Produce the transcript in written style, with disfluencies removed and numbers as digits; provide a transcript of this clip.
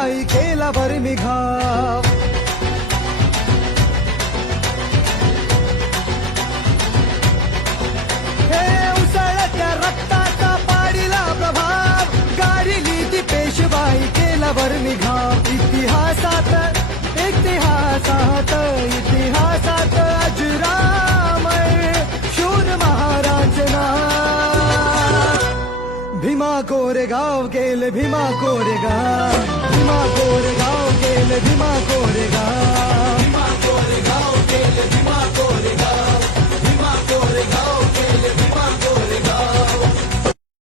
पेशवाई केला बरमिघाव. हे उसळत्या रक्ताचा पाडिला प्रभाव, गाडीली ती पेशवाई केला बरमिघाव. इतिहासात इतिहासात इतिहासात अजरामर शूर महाराज नाव. भीमा कोरेगाव गेले भीमा कोरेगाव, भीमा कोरेगाव गेले भीमा कोरेगाव, भीमा कोरेगाव गेले भीमा कोरेगाव, भीमा कोरेगाव